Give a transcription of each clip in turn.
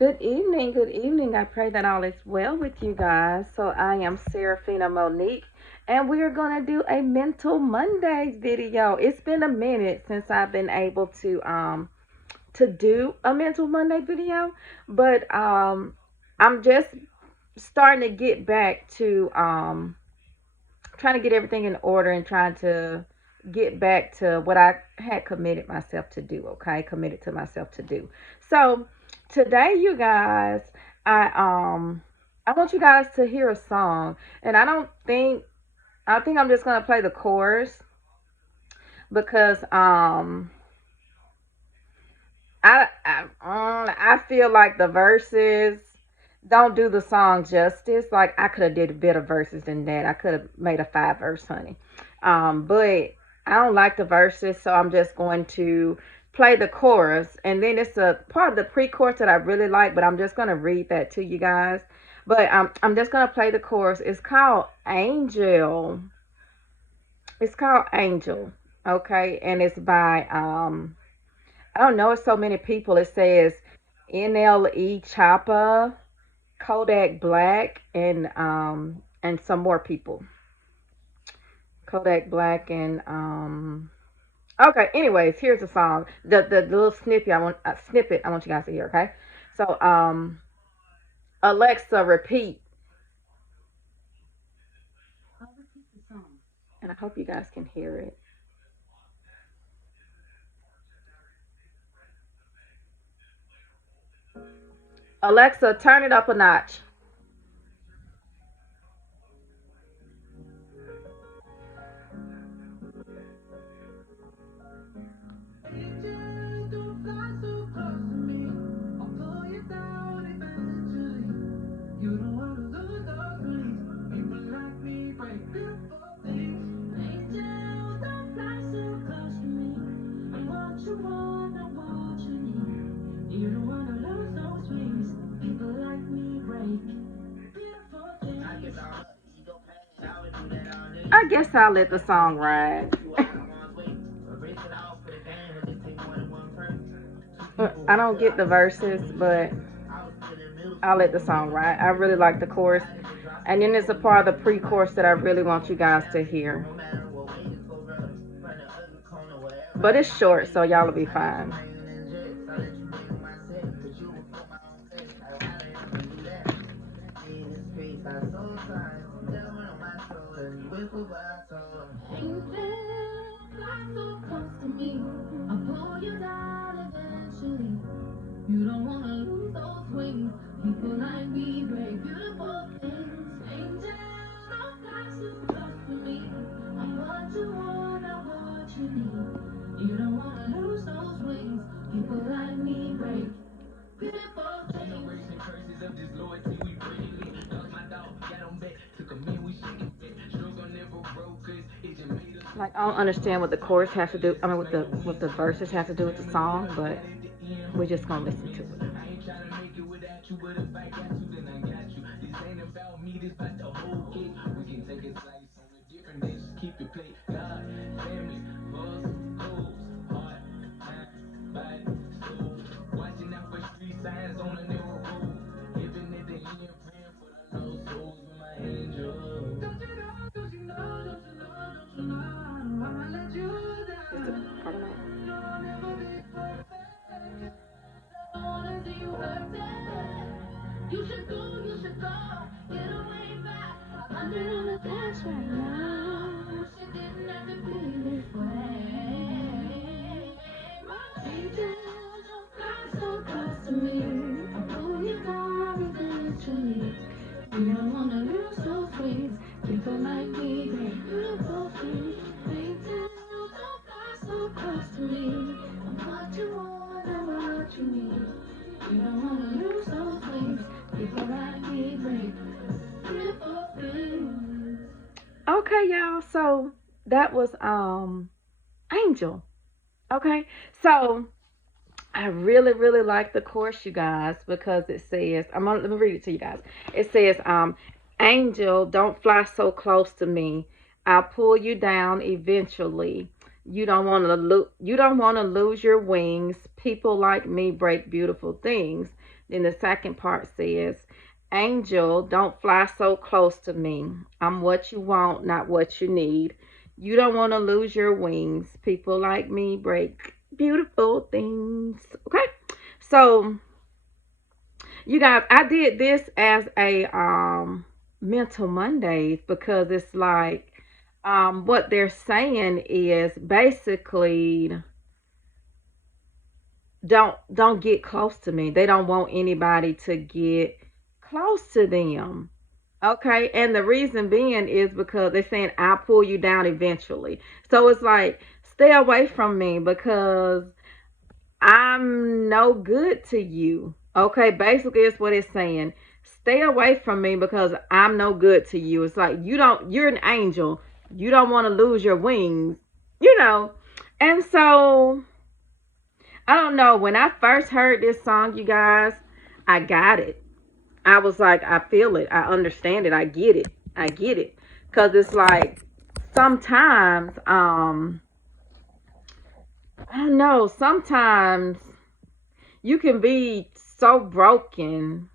Good evening. I pray that all is well with you guys. So I am Serafina Monique, and we are gonna do a Mental Mondays video. It's been a minute since I've been able to do a Mental Monday video, but I'm just starting to get back to trying to get everything in order and trying to get back to what I had committed myself to do. Okay, committed to myself to do. So today, you guys, I I want you guys to hear a song, and I think I'm just gonna play the chorus because I feel like the verses don't do the song justice. Like I could have did a better verses than that. I could have made a 5 verse, honey. But I don't like the verses, so I'm just going to play the chorus, and then it's a part of the pre-chorus that I really like. But I'm just gonna read that to you guys. But I'm just gonna play the chorus. It's called Angel. It's called Angel. Okay, and it's by I don't know. It's so many people. It says NLE Choppa, Kodak Black, and some more people. Kodak Black and Okay. Anyways, here's the song. The little snippet I want you guys to hear. Okay. So Alexa, repeat. I'll repeat the song, and I hope you guys can hear it. Alexa, turn it up a notch. I guess I'll let the song ride. I don't get the verses, but I'll let the song ride. I really like the chorus. And then there's a part of the pre chorus that I really want you guys to hear. But it's short, so y'all will be fine. You don't wanna lose those wings. People like me break beautiful things. Angels don't fly so close to me. I'm what you want, I'm what you need. You don't wanna lose those wings. People like me break beautiful things. Curses of disloyalty, we break it. Lost my dog, got on back, took a man, we shake it back. Struggle never broke, cause it just made us. Like I don't understand what the chorus has to do. I mean, what the verses have to do with the song, but we're just gonna listen to it. I ain't trying to make it without you, but if I got you, then I got you. This ain't about me, this about the whole cake. We can take a slice on a different day, just keep it plate. God, family, hustle, goals, heart, time, body, soul. Watching out for street signs on a narrow road. Living at the end, praying for the lost souls with my angel. Don't you know, don't you know, don't you know, don't you know, I'ma let you down. Pardon me. You'll never be perfect. You should go, you should go. Get away back. 100 on the dash right now. Wish it didn't have to be this way. My angel, don't fly so close to me. I pull you down eventually. You don't wanna lose those wings. People like me, they beautiful things. Angel, don't fly so close to me. I'm what you want, I'm what you need. You don't wanna lose those wings. People like me break beautiful things. Okay, y'all. So that was Angel. Okay. So I really, really like the course, you guys, because it says let me read it to you guys. It says, Angel, don't fly so close to me. I'll pull you down eventually. You don't want to lose your wings. People like me break beautiful things. Then the second part says, Angel, don't fly so close to me. I'm what you want, not what you need. You don't want to lose your wings. People like me break beautiful things. Okay? So, you guys, I did this as a mental Mondays because it's like what they're saying is basically don't get close to me. They don't want anybody to get close to them. Okay, and the reason being is because they're saying I'll pull you down eventually. So it's like stay away from me because I'm no good to you. Okay, basically it's what it's saying. Stay away from me because I'm no good to you. It's like you're an angel. You don't want to lose your wings, you know. And so I don't know. When I first heard this song, you guys, I got it. I was like, I feel it. I understand it. I get it. I get it. Cause it's like sometimes, I don't know. Sometimes you can be so broken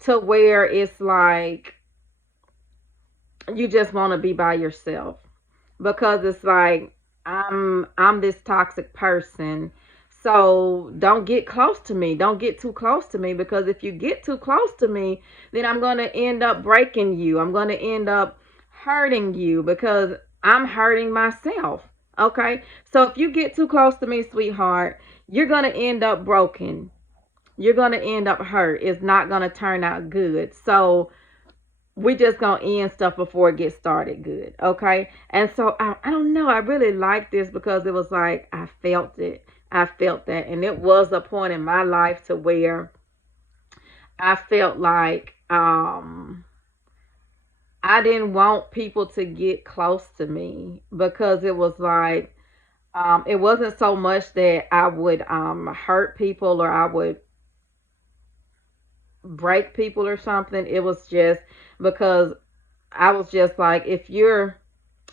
to where it's like you just want to be by yourself because it's like I'm this toxic person. So don't get close to me. Don't get too close to me because if you get too close to me, then I'm going to end up breaking you. I'm going to end up hurting you because I'm hurting myself. Okay? So if you get too close to me, sweetheart, you're going to end up broken. You're going to end up hurt. It's not going to turn out good. So we just gonna end stuff before it gets started good, okay? And so I don't know, I really like this because it was like I felt it. I felt that, and it was a point in my life to where I felt like I didn't want people to get close to me because it was like it wasn't so much that I would hurt people or I would break people or something. It was just because I was just like, if you're,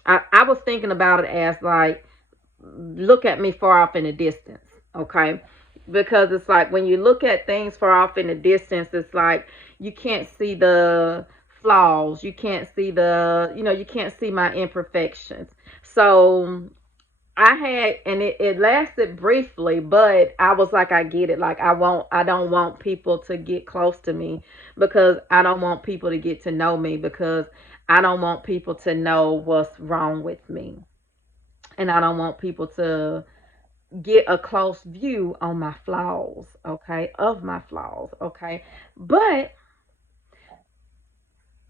I was thinking about it as like, look at me far off in the distance, okay? Because it's like when you look at things far off in the distance, it's like you can't see the flaws, you can't see you can't see my imperfections. So I had, and it lasted briefly, but I was like, I get it. Like, I don't want people to get close to me because I don't want people to get to know me because I don't want people to know what's wrong with me. And I don't want people to get a close view on my flaws, okay, of my flaws, okay. But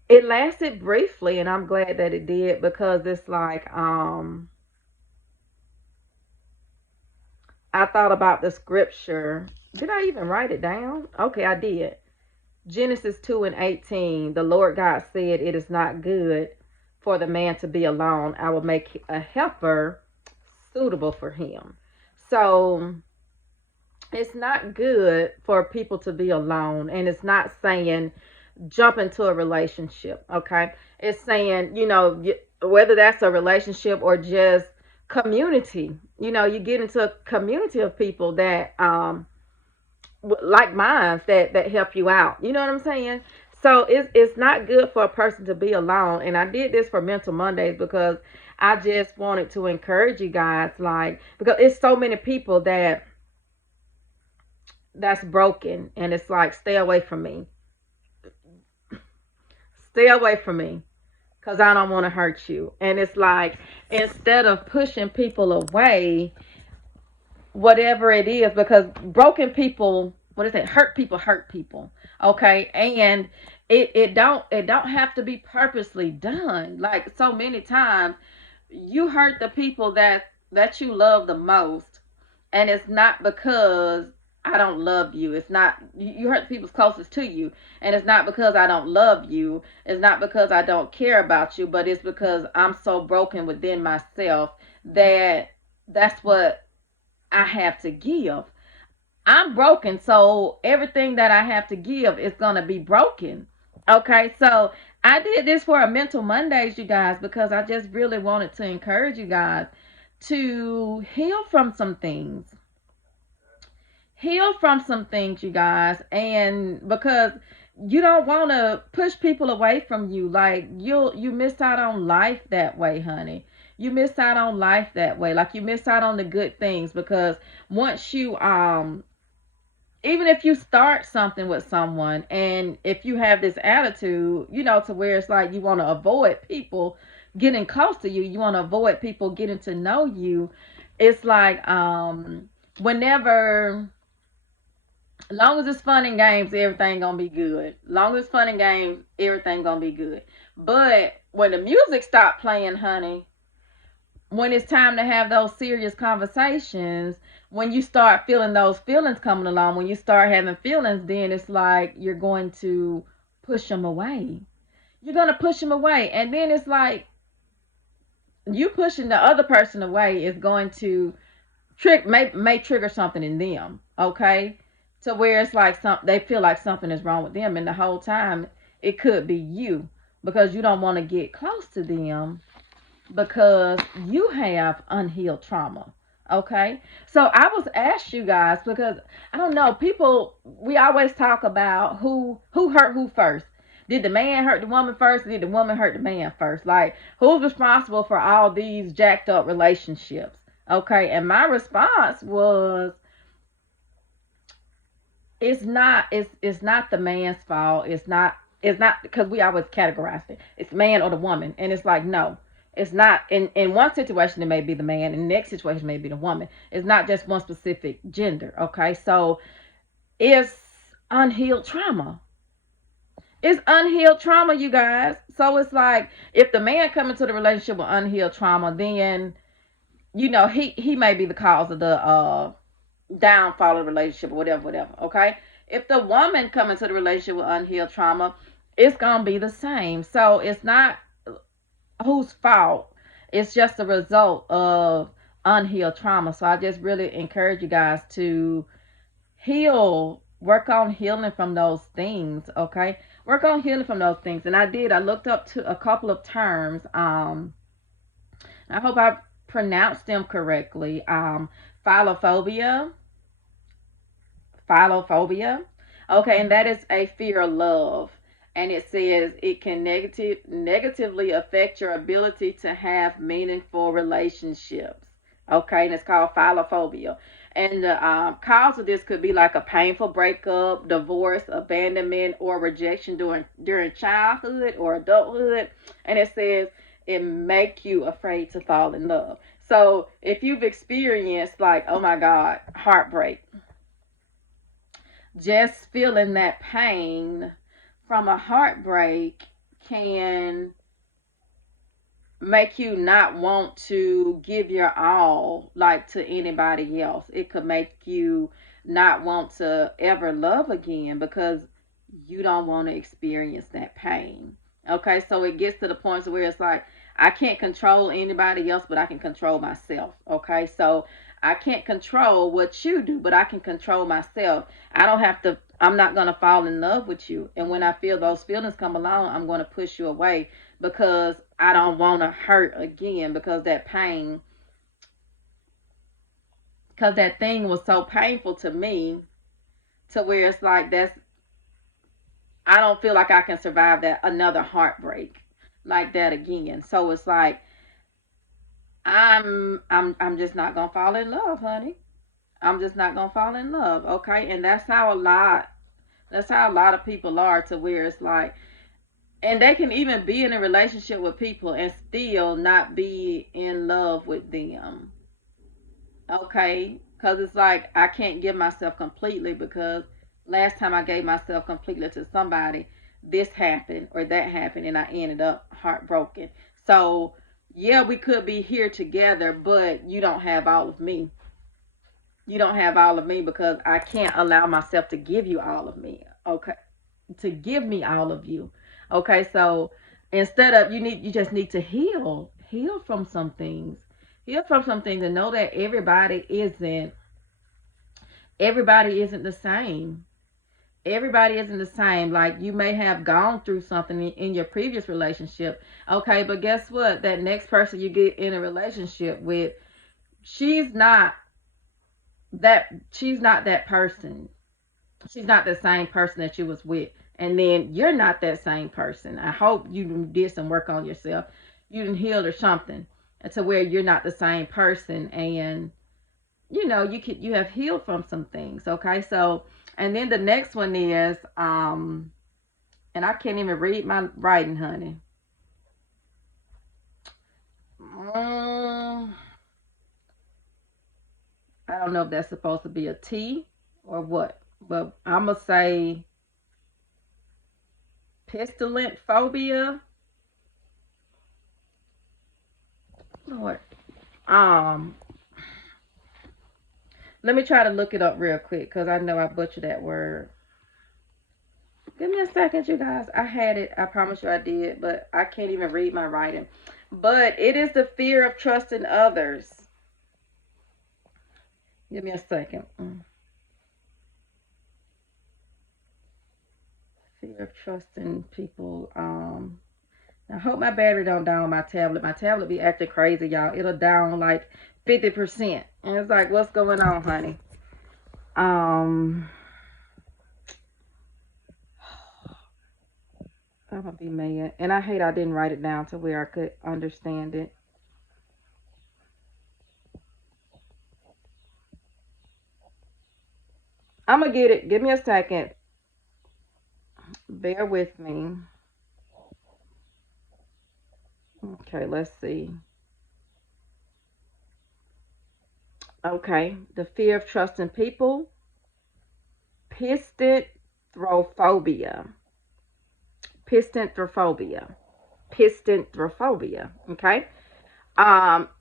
it lasted briefly, and I'm glad that it did because it's like, I thought about the scripture. Did I even write it down? Okay, I did. Genesis 2 and 18. The Lord God said, it is not good for the man to be alone. I will make a helper suitable for him. So it's not good for people to be alone. And it's not saying jump into a relationship, okay? It's saying, whether that's a relationship or just community, you get into a community of people that like minds that help you out. You know what I'm saying? So it's not good for a person to be alone. And I did this for Mental Mondays because I just wanted to encourage you guys, like, because it's so many people that's broken, and it's like stay away from me. Stay away from me because I don't want to hurt you. And it's like instead of pushing people away, whatever it is, because broken people, what is it? Hurt people. Okay, and it don't have to be purposely done. Like so many times, you hurt the people that you love the most, and it's not because I don't love you. It's not you hurt the people's closest to you, and it's not because I don't love you. It's not because I don't care about you, but it's because I'm so broken within myself that that's what I have to give. I'm broken, so everything that I have to give is going to be broken. Okay, so I did this for a Mental Mondays, you guys, because I just really wanted to encourage you guys to heal from some things. Heal from some things, you guys, and because you don't want to push people away from you. Like you miss out on life that way, honey. You miss out on life that way. Like you miss out on the good things because once you even if you start something with someone and if you have this attitude, to where it's like you want to avoid people getting close to you, you want to avoid people getting to know you, it's like whenever, long as it's fun and games, everything gonna be good. Long as it's fun and games, everything gonna be good. But when the music stop playing, honey, when it's time to have those serious conversations, when you start feeling those feelings coming along, when you start having feelings, then it's like you're going to push them away. You're going to push them away. And then it's like you pushing the other person away is going to may trigger something in them, okay? To where it's like they feel like something is wrong with them. And the whole time it could be you because you don't want to get close to them because you have unhealed trauma. Okay, so I was asked you guys because I don't know, people, we always talk about who hurt who first. Did the man hurt the woman first? Or did the woman hurt the man first? Like, who's responsible for all these jacked up relationships? Okay, and my response was, it's not the man's fault. It's not because we always categorize it. It's man or the woman, and it's like no, it's not. In one situation, it may be the man. In the next situation, it may be the woman. It's not just one specific gender. Okay, so it's unhealed trauma. It's unhealed trauma, you guys. So it's like if the man come into the relationship with unhealed trauma, then he may be the cause of the downfall of the relationship or whatever. Okay, if the woman come into the relationship with unhealed trauma, it's gonna be the same. So it's not whose fault. It's just a result of unhealed trauma. So I just really encourage you guys to heal, work on healing from those things, okay? Work on healing from those things. And I looked up to a couple of terms. I hope I pronounced them correctly. Philophobia. Philophobia. Okay, and that is a fear of love. And it says it can negatively affect your ability to have meaningful relationships. Okay, and it's called philophobia. And the cause of this could be like a painful breakup, divorce, abandonment, or rejection during childhood or adulthood. And it says it make you afraid to fall in love. So if you've experienced like, oh my God, heartbreak, just feeling that pain from a heartbreak can make you not want to give your all like to anybody else. It could make you not want to ever love again because you don't want to experience that pain. Okay, so it gets to the point where it's like I can't control anybody else, but I can control myself. Okay, so I can't control what you do, but I can control myself. I'm not going to fall in love with you. And when I feel those feelings come along, I'm going to push you away because I don't want to hurt again because that pain, because that thing was so painful to me to where it's like I don't feel like I can survive that another heartbreak like that again. So it's like I'm just not gonna fall in love, honey. I'm just not gonna fall in love, okay? And that's how a lot of people are to where it's like, and they can even be in a relationship with people and still not be in love with them, okay? Because it's like I can't give myself completely because last time I gave myself completely to somebody, this happened or that happened, and I ended up heartbroken. So yeah, we could be here together, but you don't have all of me. You don't have all of me because I can't allow myself to give you all of me. Okay. To give me all of you. Okay, so instead of you just need to heal from some things. Heal from some things and know that everybody isn't the same. Everybody isn't the same. Like you may have gone through something in your previous relationship. Okay, but guess what? That next person you get in a relationship with, she's not that she's not that person. She's not the same person that you was with. And then you're not that same person. I hope you did some work on yourself. You didn't heal or something to where you're not the same person. And you have healed from some things. Okay. So, and then the next one is, and I can't even read my writing, honey. Um, I don't know if that's supposed to be a T or what, but I'm gonna say pestilent phobia. Lord, um, let me try to look it up real quick because I know I butchered that word. Give me a second, you guys. I had it. I promise you I did, but I can't even read my writing. But it is the fear of trusting others. Give me a second. Fear of trusting people. I hope my battery don't down on my tablet. My tablet be acting crazy, y'all. It'll down like 50%. And it's like, what's going on, honey? I'm gonna be mad. And I hate I didn't write it down to where I could understand it. I'm gonna get it. Give me a second. Bear with me. Okay, let's see. Okay, the fear of trusting people. Pistonthrophobia. Pistonthrophobia. Pistonthrophobia. Okay.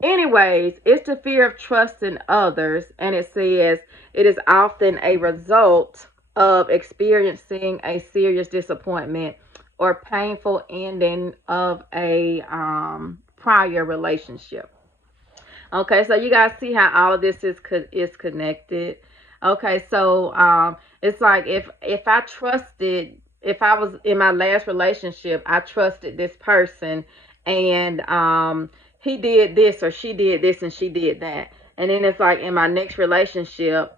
Anyways, it's the fear of trusting others, and it says it is often a result of experiencing a serious disappointment or painful ending of a prior relationship. Okay, so you guys see how all of this is connected. Okay, so it's like if I trusted, if I was in my last relationship, I trusted this person, and he did this or she did this and she did that, and then it's like in my next relationship,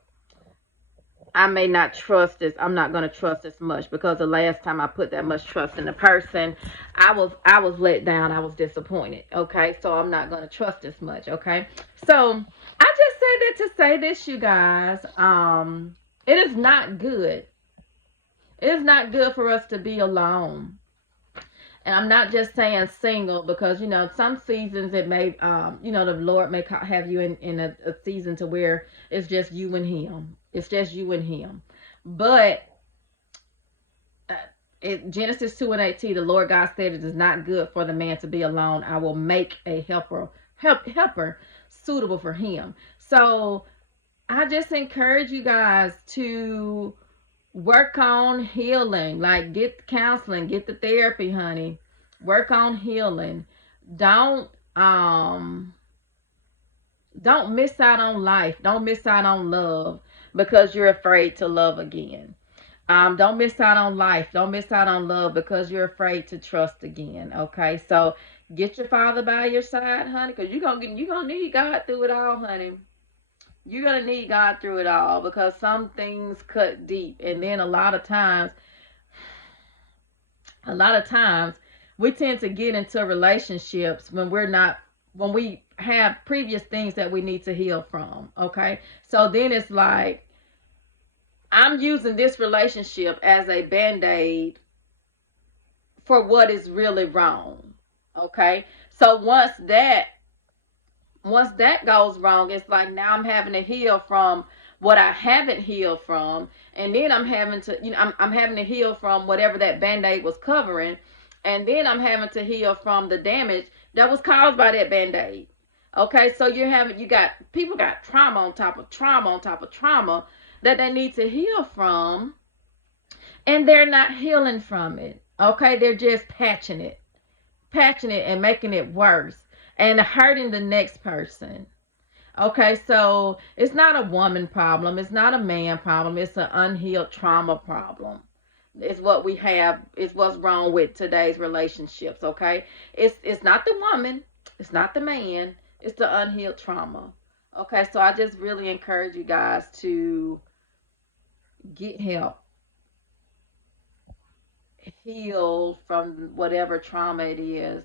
I may not trust this. I'm not going to trust as much because the last time I put that much trust in the person, I was let down. I was disappointed. Okay, so I'm not going to trust as much. Okay, so I just said that to say this, you guys. It is not good. It is not good for us to be alone. And I'm not just saying single because some seasons it may the Lord may have you in a season to where it's just you and Him. It's just you and Him. But uh, Genesis 2:18, the Lord God said it is not good for the man to be alone. I will make a helper suitable for him. So I just encourage you guys to work on healing. Like, get counseling, get the therapy, honey. Work on healing. Don't um don't miss out on life. Don't miss out on love because you're afraid to love again. Don't miss out on life. Don't miss out on love because you're afraid to trust again. Okay, so get your father by your side, honey, because you're gonna need God through it all, honey. You're gonna need God through it all because some things cut deep, and then a lot of times we tend to get into relationships when we have previous things that we need to heal from. Okay, so then it's like I'm using this relationship as a band-aid for what is really wrong. Okay, so once that goes wrong, it's like now I'm having to heal from what I haven't healed from, and then I'm having to, I'm having to heal from whatever that band-aid was covering, and then I'm having to heal from the damage that was caused by that band-aid. Okay, so you got people got trauma on top of trauma on top of trauma that they need to heal from, and they're not healing from it. Okay, they're just patching it and making it worse and hurting the next person. Okay, so it's not a woman problem, it's not a man problem, it's an unhealed trauma problem. It's what we have, it's what's wrong with today's relationships. Okay, it's not the woman, it's not the man, it's the unhealed trauma. Okay, so I just really encourage you guys to get help, heal from whatever trauma it is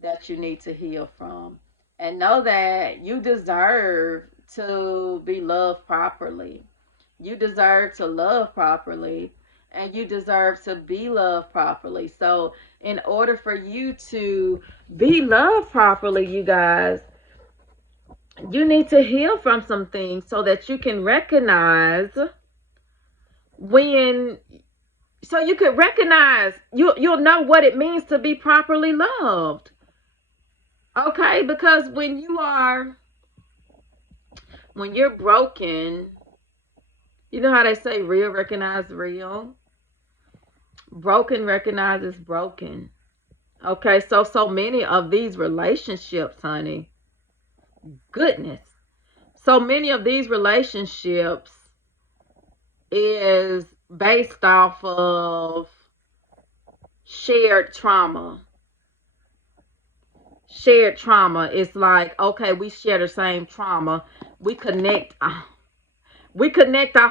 that you need to heal from. And know that you deserve to be loved properly. You deserve to love properly. And you deserve to be loved properly. So, in order for you to be loved properly, you guys, you need to heal from some things so that you can recognize when so you can recognize you'll know what it means to be properly loved. Okay, because when you're broken, you know how they say real recognize real? Broken recognizes broken. Okay, so many of these relationships, honey, goodness. So many of these relationships is based off of shared trauma. Shared trauma is like, okay, we share the same trauma. We connect off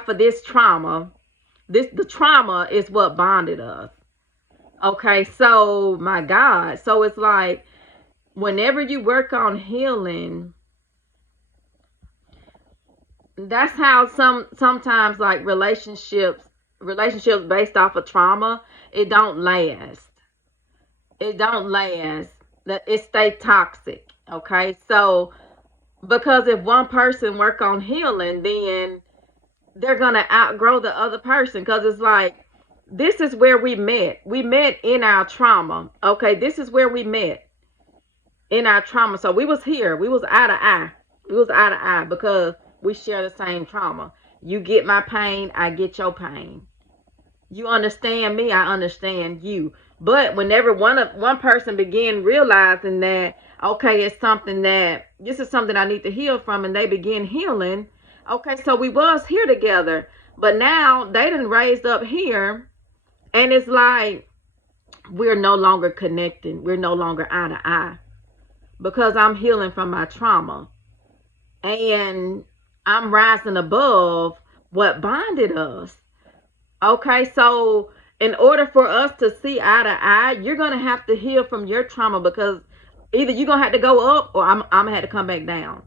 of this trauma. The trauma is what bonded us. Okay, so my God. So it's like whenever you work on healing, that's how sometimes like relationships based off of trauma, it don't last. It don't last. That it stay toxic. Okay, so because if one person work on healing, then they're gonna outgrow the other person. Because it's like this is where we met in our trauma. Okay, this is where we met in our trauma. So we was here, we was eye to eye, because we share the same trauma. You get my pain, I get your pain. You understand me, I understand you. But whenever one person began realizing that, okay, it's something that this is something I need to heal from, and they begin healing. Okay, so we was here together, but now they done raised up here, and it's like we're no longer connecting. We're no longer eye to eye because I'm healing from my trauma, and I'm rising above what bonded us. Okay, so in order for us to see eye to eye, you're gonna have to heal from your trauma, because either you're gonna have to go up or I'm gonna have to come back down.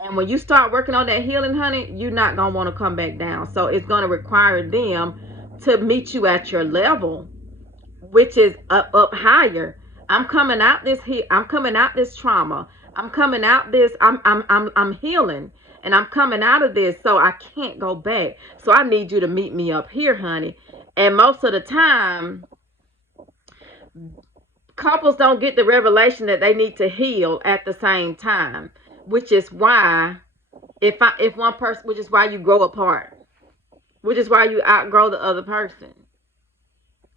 And when you start working on that healing, honey, you're not gonna want to come back down. So it's gonna require them to meet you at your level, which is up higher. I'm coming out this trauma. I'm coming out this. I'm healing, and I'm coming out of this. So I can't go back. So I need you to meet me up here, honey. And most of the time, couples don't get the revelation that they need to heal at the same time, which is why if one person, which is why you grow apart, which is why you outgrow the other person.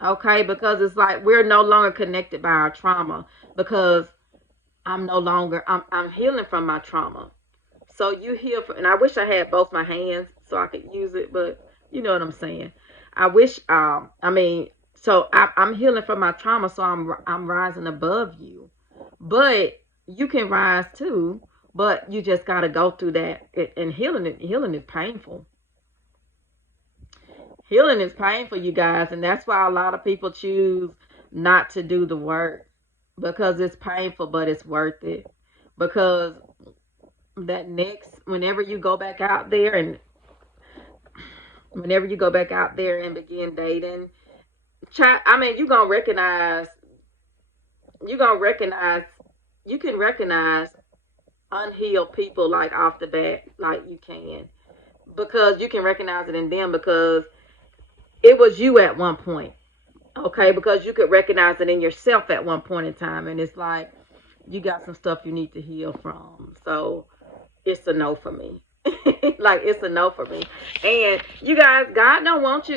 Okay, because it's like we're no longer connected by our trauma, because I'm healing from my trauma. So you heal from, and I wish I had both my hands so I could use it, but you know what I'm saying. I wish I mean, so I'm healing from my trauma, so I'm rising above you. But you can rise too, but you just got to go through that. And healing is painful. Healing is painful, you guys, and that's why a lot of people choose not to do the work, because it's painful, but it's worth it. Because that next, whenever you go back out there and begin dating, I mean, you're gonna recognize, you can recognize unhealed people like off the bat, like you can, because you can recognize it in them, because it was you at one point. Okay, because you could recognize it in yourself at one point in time, and it's like you got some stuff you need to heal from. So it's a no for me. Like it's a no for me. And you guys, God don't want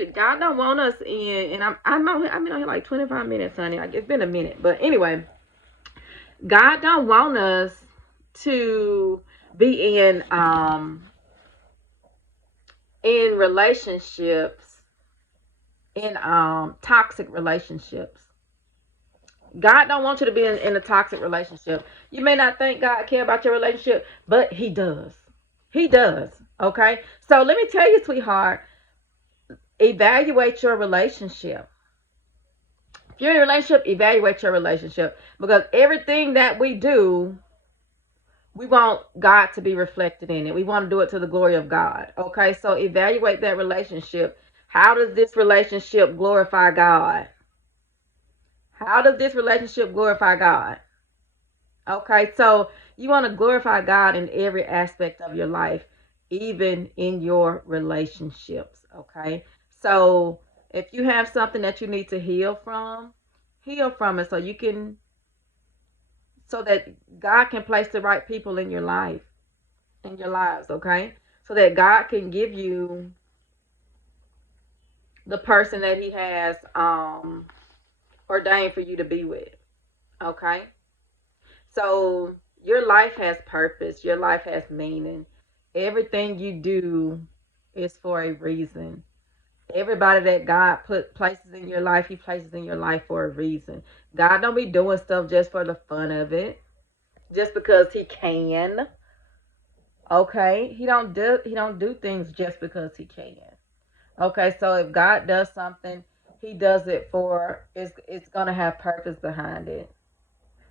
us in. And I've been on here like 25 minutes, honey. Like it's been a minute, but anyway, God don't want us to be in relationships, in toxic relationships. God don't want you to be in a toxic relationship. You may not think God care about your relationship, but he does. He does. Okay. So let me tell you, sweetheart, evaluate your relationship. If you're in a relationship, evaluate your relationship. Because everything that we do, we want God to be reflected in it. We want to do it to the glory of God. Okay. So evaluate that relationship. How does this relationship glorify God? How does this relationship glorify God? Okay, so you want to glorify God in every aspect of your life, even in your relationships. Okay, so if you have something that you need to heal from it so you can, so that God can place the right people in your life, in your lives. Okay, so that God can give you the person that He has ordained for you to be with. Okay, so your life has purpose, your life has meaning. Everything you do is for a reason. Everybody that God put places in your life, He places in your life for a reason. God don't be doing stuff just for the fun of it, just because He can. Okay, He don't do things just because He can. Okay, so if God does something, He does it for it's gonna have purpose behind it.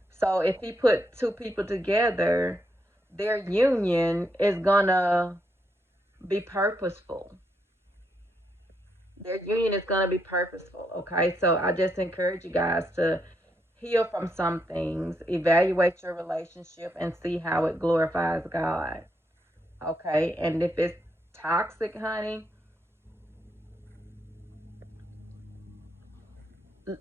So if He put two people together, their union is gonna be purposeful. Their union is gonna be purposeful. Okay, so I just encourage you guys to heal from some things, evaluate your relationship, and see how it glorifies God. Okay, and if it's toxic, honey,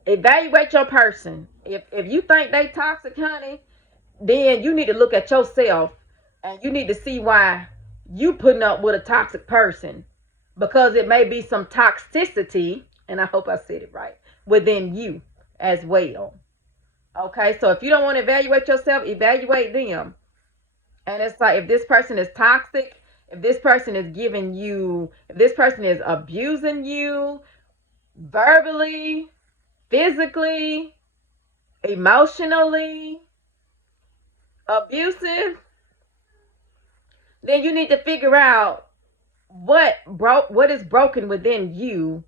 evaluate your person. If you think they toxic, honey, then you need to look at yourself and you need to see why you putting up with a toxic person, because it may be some toxicity, and I hope I said it right, within you as well. Okay, so if you don't want to evaluate yourself, evaluate them. And it's like, if this person is toxic, if this person is giving you, if this person is abusing you verbally, physically, emotionally, abusive, then you need to figure out what is broken within you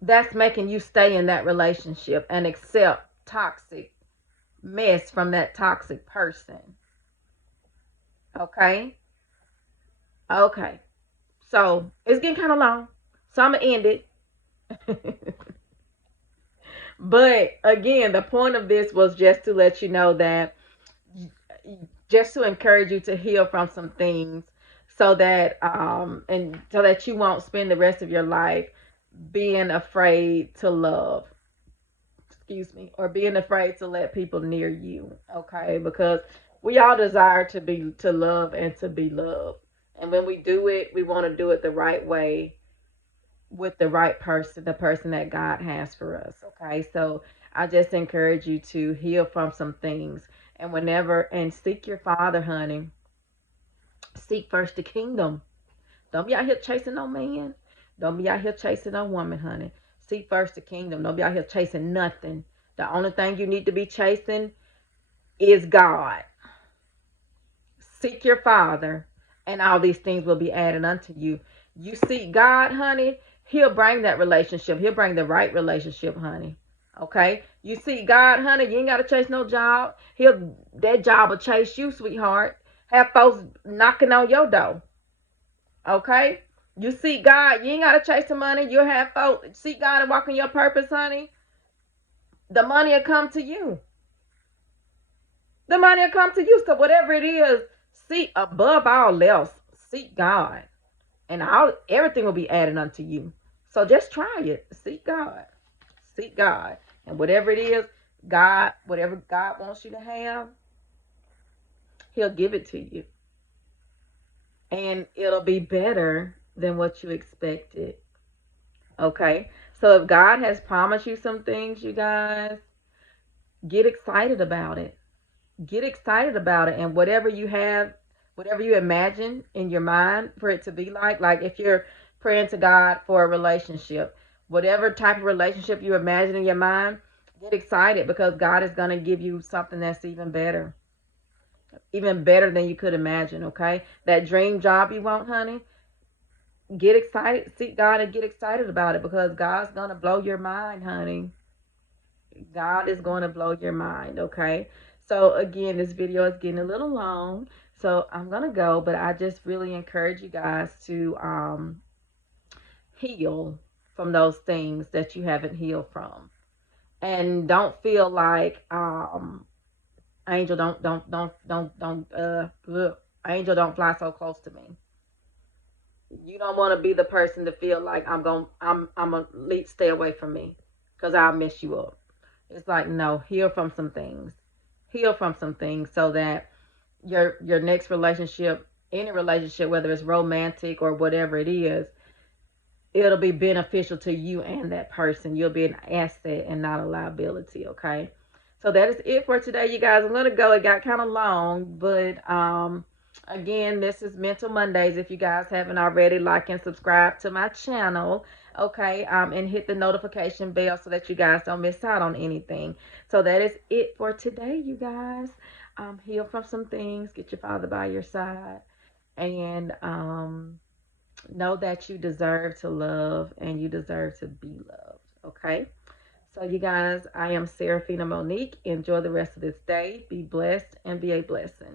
that's making you stay in that relationship and accept toxic mess from that toxic person. Okay? Okay. So it's getting kind of long. So I'm gonna end it. But again, the point of this was just to let you know that, just to encourage you to heal from some things, so that and so that you won't spend the rest of your life being afraid to love, excuse me, or being afraid to let people near you. Okay, because we all desire to love and to be loved, and when we do it, we want to do it the right way, with the right person, the person that God has for us. Okay, so I just encourage you to heal from some things, and seek your Father, honey. Seek first the kingdom. Don't be out here chasing no man. Don't be out here chasing no woman, honey. Seek first the kingdom. Don't be out here chasing nothing. The only thing you need to be chasing is God. Seek your Father, and all these things will be added unto you. You seek God, honey, He'll bring that relationship. He'll bring the right relationship, honey. Okay? You seek God, honey, you ain't got to chase no job. That job will chase you, sweetheart. Have folks knocking on your door. Okay? You seek God, you ain't got to chase the money. You'll have folks seek God and walk in your purpose, honey. The money will come to you. The money will come to you. So whatever it is, seek above all else. Seek God. And everything will be added unto you. So just try it. Seek God. Seek God. And whatever it is, whatever God wants you to have, He'll give it to you. And it'll be better than what you expected. Okay? So if God has promised you some things, you guys, get excited about it. Get excited about it. And whatever you imagine in your mind for it to be like if you're praying to God for a relationship, whatever type of relationship you imagine in your mind, get excited, because God is going to give you something that's even better. even better than you could imagine. Okay, that dream job you want, honey, get excited, seek God and get excited about it, because God's gonna blow your mind, honey. God is going to blow your mind. Okay, so again, this video is getting a little long, so I'm gonna go, but I just really encourage you guys to heal from those things that you haven't healed from, and don't feel like Angel, look, Angel, don't fly so close to me. You don't want to be the person to feel like I'm a stay away from me because I'll mess you up. It's like, no, heal from some things. Heal from some things so that your next relationship, any relationship, whether it's romantic or whatever it is, it'll be beneficial to you and that person. You'll be an asset and not a liability, okay? So that is it for today, you guys. I'm gonna go. It got kind of long, but again, this is Mental Mondays. If you guys haven't already, like and subscribe to my channel, okay? And hit the notification bell so that you guys don't miss out on anything. So that is it for today, you guys. Heal from some things, get your father by your side, and know that you deserve to love and you deserve to be loved. Okay. So, you guys, I am Seraphina Monique. Enjoy the rest of this day. Be blessed and be a blessing.